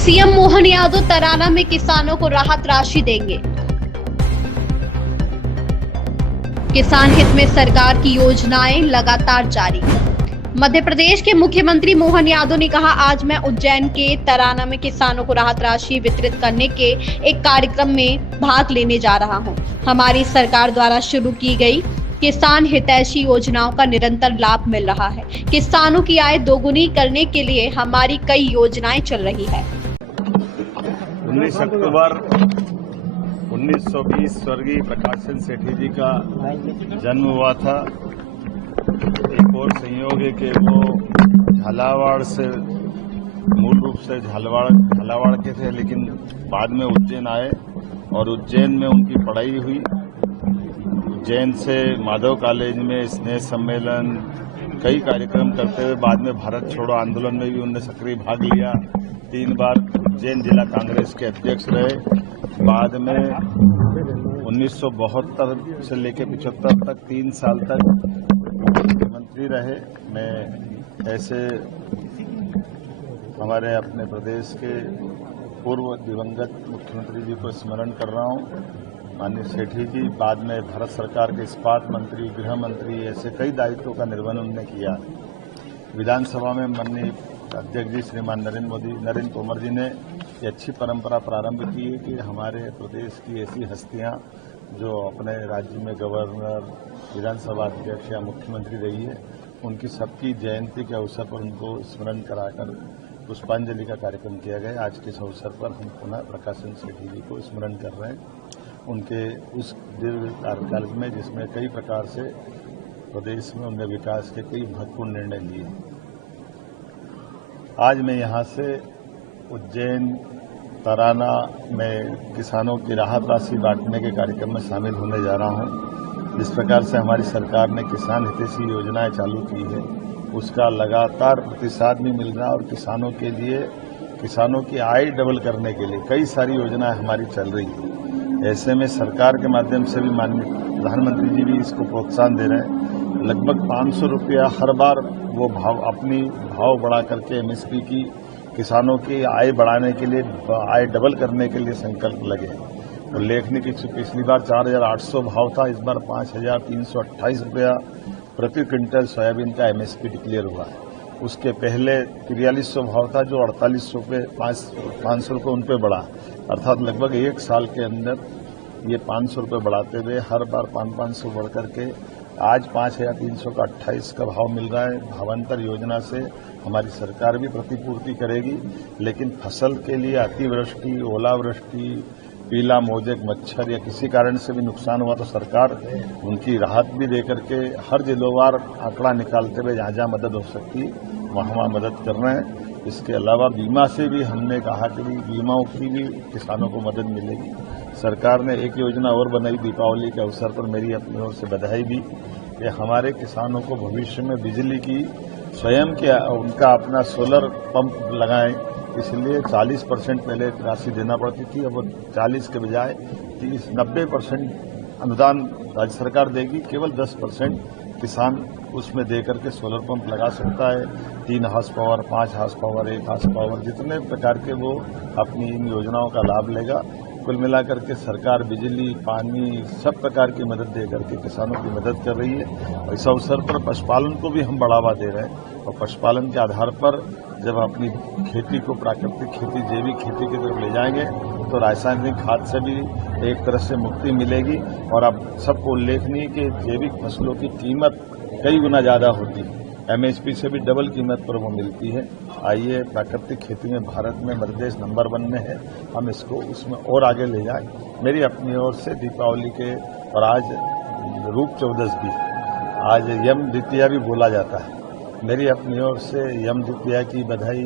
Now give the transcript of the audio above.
CM Mohan Yadav तराना में किसानों को राहत राशि देंगे। किसान हित में सरकार की योजनाएं लगातार जारी। मध्य प्रदेश के मुख्यमंत्री मोहन यादव ने कहा, आज मैं उज्जैन के तराना में किसानों को राहत राशि वितरित करने के एक कार्यक्रम में भाग लेने जा रहा हूं। हमारी सरकार द्वारा शुरू की गई किसान हितैषी योजनाओं का निरंतर लाभ मिल रहा है। किसानों की आय दोगुनी करने के लिए हमारी कई योजनाएं चल रही है। 19 अक्टूबर 1920 स्वर्गीय प्रकाश चंद्र सेठी जी का जन्म हुआ था। एक और संयोग है कि वो झालावाड़ से मूल रूप से झालावाड़ के थे, लेकिन बाद में उज्जैन आए और उज्जैन में उनकी पढ़ाई हुई। उज्जैन से माधव कॉलेज में स्नेह सम्मेलन, कई कार्यक्रम करते हुए बाद में भारत छोड़ो आंदोलन में भी उन्होंने सक्रिय भाग लिया। 3 बार उज्जैन जिला कांग्रेस के अध्यक्ष रहे। बाद में 1972 से लेकर 75 तक 3 साल तक मुख्यमंत्री रहे। मैं ऐसे हमारे अपने प्रदेश के पूर्व दिवंगत मुख्यमंत्री जी को स्मरण कर रहा हूं, माननीय सेठी जी। बाद में भारत सरकार के इस्पात मंत्री, गृह मंत्री, ऐसे कई दायित्वों का निर्वहन उन्होंने किया। विधानसभा में माननीय अध्यक्ष जी श्रीमान नरेंद्र तोमर जी ने ये अच्छी परंपरा प्रारंभ की है कि हमारे प्रदेश की ऐसी हस्तियां जो अपने राज्य में गवर्नर, विधानसभा अध्यक्ष या मुख्यमंत्री रही है, उनकी सबकी जयंती के अवसर पर उनको स्मरण कराकर पुष्पांजलि का कार्यक्रम किया गया। आज के इस अवसर पर हम पुनः प्रकाश चंद्र सेठी जी को स्मरण कर रहे हैं उनके उस दीर्घ कार्यकाल में, जिसमें कई प्रकार से प्रदेश में उन्होंने विकास के कई महत्वपूर्ण निर्णय लिए। आज मैं यहाँ से उज्जैन तराना में किसानों की राहत राशि बांटने के कार्यक्रम में शामिल होने जा रहा हूँ। जिस प्रकार से हमारी सरकार ने किसान हितैषी योजनाएं चालू की है, उसका लगातार प्रतिसाद भी मिल रहा है और किसानों के लिए, किसानों की आय डबल करने के लिए कई सारी योजनाएं हमारी चल रही है। ऐसे में सरकार के माध्यम से भी माननीय प्रधानमंत्री जी भी इसको प्रोत्साहन दे रहे हैं। लगभग 500 रुपया हर बार वो अपनी भाव बढ़ा करके एमएसपी की किसानों की आय बढ़ाने के लिए, आय डबल करने के लिए संकल्प लगे। और लेखनी की पिछली बार 4,800 भाव था, इस बार 5,328 रुपया प्रति क्विंटल सोयाबीन का एमएसपी डिक्लेयर हुआ है। उसके पहले 4300 भाव था, जो 4800 रुपये 500 रुपये उन पर बढ़ा। अर्थात लगभग 1 साल के अंदर ये 500 रुपये बढ़ाते हुए हर बार 500 बढ़ करके आज 5,300 का 28 का भाव मिल रहा है। भावांतर योजना से हमारी सरकार भी प्रतिपूर्ति करेगी, लेकिन फसल के लिए अतिवृष्टि, ओलावृष्टि, पीला मोजेक मच्छर या किसी कारण से भी नुकसान हुआ तो सरकार उनकी राहत भी दे करके हर जिलोवार आंकड़ा निकालते हुए जहाँ जहाँ मदद हो सकती है वहाँ मदद कर रहे हैं। इसके अलावा बीमा से भी हमने कहा कि बीमाओं की भी किसानों को मदद मिलेगी। सरकार ने एक योजना और बनाई दीपावली के अवसर पर, मेरी अपनी ओर से बधाई भी, कि हमारे किसानों को भविष्य में बिजली की स्वयं के उनका अपना सोलर पंप लगाएं। इसलिए 40% पहले राशि देना पड़ती थी, अब 40 के बजाय 90% अनुदान राज्य सरकार देगी। केवल 10% किसान उसमें दे करके सोलर पंप लगा सकता है। 3 horse power, 5 horse power, 1 horse power, जितने प्रकार के वो अपनी इन योजनाओं का लाभ लेगा। कुल मिलाकर के सरकार बिजली, पानी, सब प्रकार की मदद दे करके किसानों की मदद कर रही है। इस अवसर पर पशुपालन को भी हम बढ़ावा दे रहे हैं और पशुपालन के आधार पर जब अपनी खेती को प्राकृतिक खेती, जैविक खेती की तरफ ले जाएंगे तो रासायनिक खाद से भी एक तरह से मुक्ति मिलेगी। और अब सबको उल्लेखनीय कि जैविक फसलों की कीमत कई गुना ज़्यादा होती है, एमएसपी से भी डबल कीमत पर वो मिलती है। आइए, प्राकृतिक खेती में भारत में मध्य प्रदेश नंबर 1 में है, हम इसको उसमें और आगे ले जाएं। मेरी अपनी ओर से दीपावली के, और आज रूप चौदस भी, आज यम द्वितीया भी बोला जाता है, मेरी अपनी ओर से यम द्वितीया की बधाई